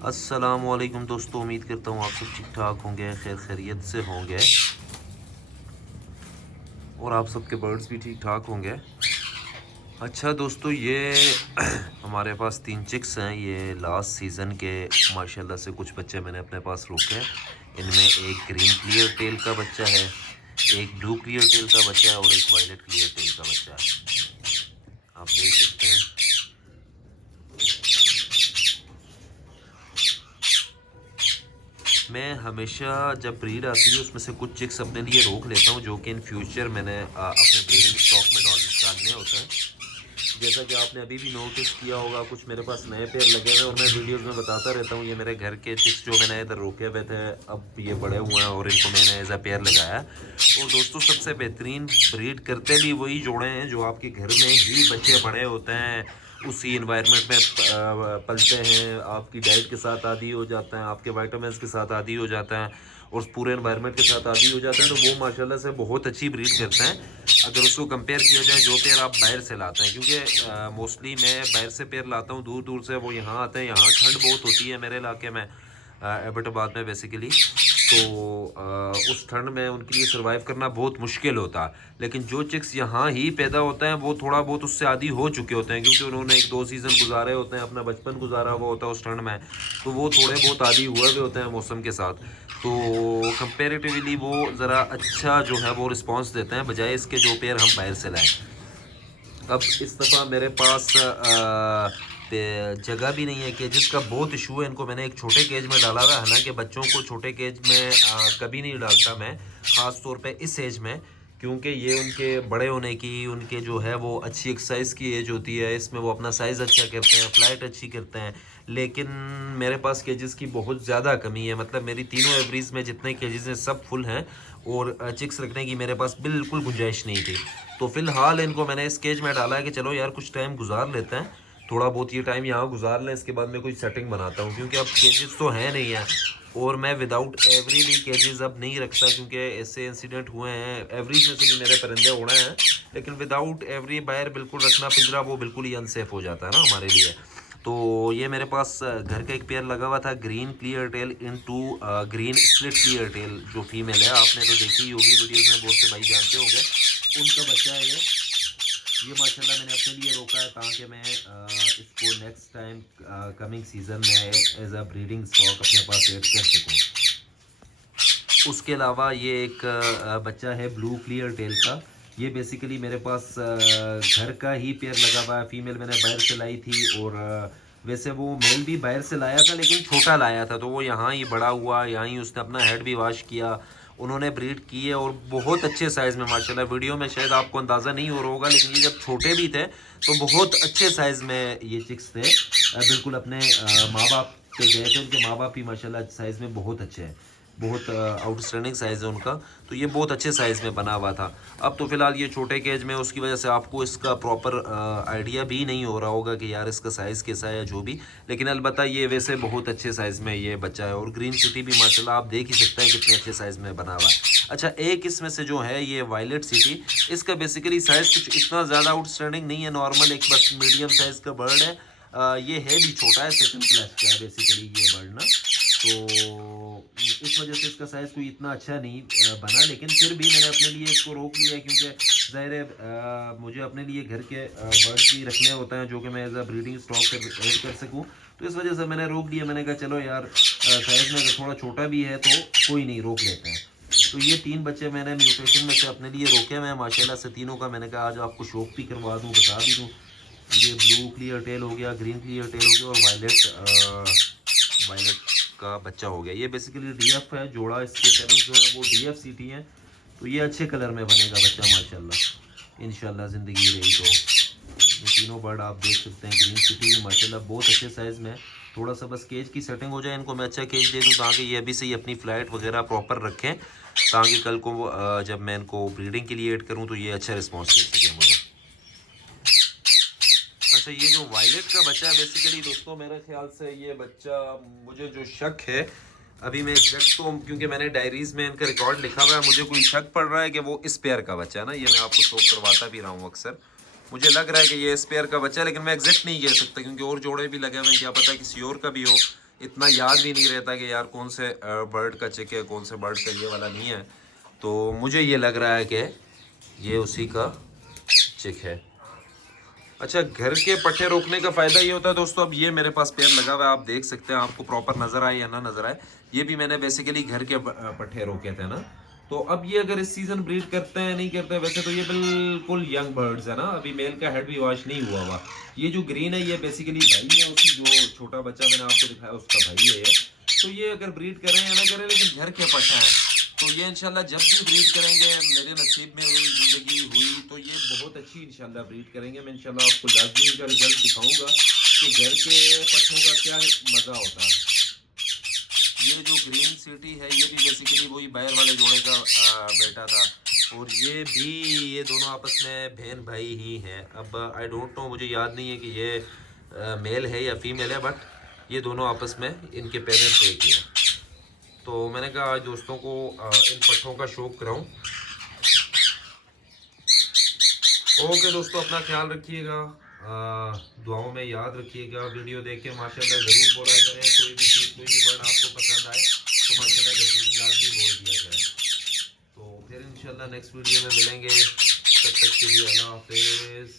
अस्सलामुअलैकुम दोस्तों, उम्मीद करता हूँ आप सब ठीक ठाक होंगे, खैर खैरियत से होंगे और आप सबके बर्ड्स भी ठीक ठाक होंगे। अच्छा दोस्तों, ये हमारे पास 3 चिक्स हैं। ये लास्ट सीज़न के माशाल्लाह से कुछ बच्चे मैंने अपने पास रोके हैं। इनमें एक ग्रीन क्लियर टेल का बच्चा है, एक ब्लू क्लियर टेल का बच्चा है और एक वायलेट क्लियर टेल का बच्चा है। आप देख सकते हैं। मैं हमेशा जब ब्रीड आती है उसमें से कुछ चिक्स अपने लिए रोक लेता हूँ, जो कि इन फ्यूचर मैंने अपने ब्रीडिंग स्टॉक में डालने होते हैं। जैसा कि आपने अभी भी नोटिस किया होगा, कुछ मेरे पास नए पेयर लगे हुए और मैं वीडियोस में बताता रहता हूँ। ये मेरे घर के चिक्स जो मैंने इधर रोके हुए थे, अब ये बड़े हुए हैं और इनको मैंने एज अ पेयर लगाया। और दोस्तों, सबसे बेहतरीन ब्रीड करते भी वही जोड़े हैं जो आपके घर में ही बच्चे बड़े होते हैं, उसी इन्वायरमेंट में पलते हैं, आपकी डाइट के साथ आदी हो जाते हैं, आपके वाइटामिन्स के साथ आदी हो जाता है और पूरे इन्वायरमेंट के साथ आदी हो जाते हैं। तो वो माशाल्लाह से बहुत अच्छी ब्रीड करते हैं अगर उसको कंपेयर किया जाए जो पेयर आप बाहर से लाते हैं। क्योंकि मोस्टली मैं बाहर से पेयर लाता हूँ दूर दूर से, वो यहाँ आते हैं। यहाँ ठंड बहुत होती है मेरे इलाके में, एबटाबाद में बेसिकली। तो उस ठंड में उनके लिए सर्वाइव करना बहुत मुश्किल होता है। लेकिन जो चिक्स यहाँ ही पैदा होते हैं वो थोड़ा बहुत उससे आदी हो चुके होते हैं, क्योंकि उन्होंने 1-2 सीज़न गुजारे होते हैं, अपना बचपन गुजारा हुआ होता है उस ठंड में। तो वो थोड़े बहुत आदी हुए भी होते हैं मौसम के साथ। तो कंपेरेटिवली वो ज़रा अच्छा जो है वो रिस्पॉन्स देते हैं, बजाय इसके जो पेयर हम बाहर से लाएँ। अब इस दफ़ा मेरे पास जगह भी नहीं है, केजेस का बहुत इशू है। इनको मैंने एक छोटे केज में डाला हुआ है। हालांकि बच्चों को छोटे केज में कभी नहीं डालता मैं, ख़ास तौर पे इस एज में, क्योंकि ये उनके बड़े होने की, उनके जो है वो अच्छी एक्सरसाइज की एज होती है। इसमें वो अपना साइज़ अच्छा करते हैं, फ्लाइट अच्छी करते हैं। लेकिन मेरे पास केजेस की बहुत ज़्यादा कमी है। मतलब मेरी तीनों एवरीज में जितने केजेस हैं सब फुल हैं और चिक्स रखने की मेरे पास बिल्कुल गुंजाइश नहीं थी। तो फ़िलहाल इनको मैंने इस केज में डाला है कि चलो यार कुछ टाइम गुजार लेते हैं, थोड़ा बहुत ये टाइम यहाँ गुजार लें, इसके बाद मैं कोई सेटिंग बनाता हूँ। क्योंकि अब केजेस तो हैं नहीं है और मैं विदाउट एवरी भी केजेस अब नहीं रखता, क्योंकि ऐसे इंसिडेंट हुए हैं। एवरीज में से भी मेरे परिंदे उड़े हैं, लेकिन विदाउट एवरी बाहर बिल्कुल रखना पिंजरा वो बिल्कुल ही अनसेफ हो जाता है ना हमारे लिए। तो ये मेरे पास घर का एक पेयर लगा हुआ था, green clear tail into green split clear tail, जो फीमेल है। आपने तो देखी ही होगी वीडियोस में, बहुत से भाई जानते होंगे। उनका बच्चा है ये माशाल्लाह मैंने अपने लिए रोका है ताकि मैं इसको नेक्स्ट टाइम कमिंग सीज़न में एज अ ब्रीडिंग स्टॉक अपने पास ऐड कर सकूँ। उसके अलावा ये एक बच्चा है ब्लू क्लियर टेल का। ये बेसिकली मेरे पास घर का ही पेयर लगा हुआ है। फीमेल मैंने बाहर से लाई थी और वैसे वो मेल भी बाहर से लाया था, लेकिन छोटा लाया था। तो वो यहाँ ही बड़ा हुआ, यहाँ ही उसने अपना हेड भी वॉश किया, उन्होंने ब्रीड की है और बहुत अच्छे साइज़ में माशाल्लाह। वीडियो में शायद आपको अंदाज़ा नहीं हो रहा होगा, लेकिन ये जब छोटे भी थे तो बहुत अच्छे साइज़ में ये चिक्स थे। बिल्कुल अपने माँ बाप पे गए थे, उनके माँ बाप भी माशाल्लाह साइज़ में बहुत अच्छे हैं, बहुत आउटस्टैंडिंग साइज़ है उनका। तो ये बहुत अच्छे साइज़ में बना हुआ था। अब तो फ़िलहाल ये छोटे केज में, उसकी वजह से आपको इसका प्रॉपर आइडिया भी नहीं हो रहा होगा कि यार इसका साइज़ कैसा है जो भी। लेकिन अलबत्ता ये वैसे बहुत अच्छे साइज़ में ये बच्चा है और ग्रीन सिटी भी माशाल्लाह आप देख ही सकते हैं कितने अच्छे साइज़ में बना हुआ है। अच्छा, एक इसमें से जो है ये वायलेट सिटी, इसका बेसिकली साइज़ कुछ इतना ज़्यादा आउटस्टैंडिंग नहीं है, नॉर्मल एक बस मीडियम साइज़ का बर्ड है। ये है भी छोटा है, सेकंड क्लास का है बेसिकली ये बर्ड ना। तो इस वजह से इसका साइज़ कोई इतना अच्छा नहीं बना, लेकिन फिर भी मैंने अपने लिए इसको रोक लिया है, क्योंकि ज़ाहिर है मुझे अपने लिए घर के बर्ड्स भी रखने होते हैं जो कि मैं as a breeding stock add कर सकूँ। तो इस वजह से मैंने रोक लिया। मैंने कहा चलो यार साइज़ में अगर थोड़ा छोटा भी है तो कोई नहीं, रोक लेते हैं। तो ये 3 बच्चे मैंने म्यूटेशन में से अपने लिए रोके हुए हैं माशाल्लाह से तीनों का। मैंने कहा आज आपको शौक भी करवा दूँ, बता भी दूँ। ये ब्लू क्लियर टेल हो गया, ग्रीन क्लियर टेल हो गया और वायलेट का बच्चा हो गया। ये बेसिकली डीएफ है जोड़ा, इसके पेरेंट्स जो है वो डीएफ सीटी हैं। तो ये अच्छे कलर में बनेगा बच्चा माशाल्लाह, इंशाल्लाह ज़िंदगी रही तो। ये तीनों बर्ड आप देख सकते हैं, ग्रीन सिटी भी माशाल्लाह बहुत अच्छे साइज़ में। थोड़ा सा बस केज की सेटिंग हो जाए, इनको मैं अच्छा केज दे दूँ ताकि ये अभी से ही अपनी फ्लाइट वगैरह प्रॉपर रखें, ताकि कल को जब मैं इनको ब्रीडिंग के लिए ऐड करूँ तो ये अच्छा रिस्पॉन्स दे सकें मुझे। अच्छा, ये जो वायलेट का बच्चा है बेसिकली दोस्तों, मेरे ख्याल से ये बच्चा, मुझे जो शक है, अभी मैं एग्जैक्ट तो क्योंकि मैंने डायरीज में इनका रिकॉर्ड लिखा हुआ है, मुझे कोई शक पड़ रहा है कि वो इस पेयर का बच्चा है ना। ये मैं आपको शो करवाता भी रहा हूँ अक्सर। मुझे लग रहा है कि ये इस पेयर का बच्चा है, लेकिन मैं एग्जैक्ट नहीं कह सकता क्योंकि और जोड़े भी लगे हुए हैं, क्या पता किसी और का भी हो। इतना याद भी नहीं रहता कि यार कौन से बर्ड का चिक है, कौन से बर्ड का ये वाला नहीं है। तो मुझे ये लग रहा है कि ये उसी का चिक है। अच्छा, घर के पट्टे रोकने का फ़ायदा ये होता है दोस्तों, अब ये मेरे पास पेयर लगा हुआ है, आप देख सकते हैं, आपको प्रॉपर नज़र आए या ना नज़र आए, ये भी मैंने बेसिकली घर के पट्टे रोके थे ना। तो अब ये अगर इस सीज़न ब्रीड करते हैं नहीं करते हैं, वैसे तो ये बिल्कुल यंग बर्ड्स है ना, अभी मेल का हेड भी वॉश नहीं हुआ हुआ। ये जो ग्रीन है ये बेसिकली भाई है उसकी, जो छोटा बच्चा मैंने आपको दिखाया उसका भाई है ये। तो ये अगर ब्रीड करें या ना करें, लेकिन घर के पट्टे हैं, तो ये इंशाल्लाह जब भी ब्रीड करेंगे, मेरे नसीब में हुई, ज़िंदगी हुई, तो ये बहुत अच्छी इंशाल्लाह ब्रीड करेंगे। मैं इंशाल्लाह आपको लाजमी इनका रिजल्ट दिखाऊंगा कि घर के पट्टों का क्या मज़ा होता है। ये जो ग्रीन सिटी है ये भी बेसिकली वही बाहर वाले जोड़े का बेटा था, और ये भी, ये दोनों आपस में बहन भाई ही हैं। अब आई डोंट नो, मुझे याद नहीं है कि ये मेल है या फीमेल है, बट ये दोनों आपस में, इनके पेरेंट्स एक ही हैं। तो मैंने कहा आज दोस्तों को इन पट्टों का शौक कराऊं। ओके दोस्तों, अपना ख्याल रखिएगा, दुआओं में याद रखिएगा। वीडियो देख के माशाल्लाह ज़रूर बोला करें, कोई भी चीज़, कोई भी बर्ड आपको पसंद आए तो माशाल्लाह लाजमी बोल दिया जाए। तो फिर इंशाल्लाह नेक्स्ट वीडियो में मिलेंगे, तब तक के लिए अल्लाह हाफिज़।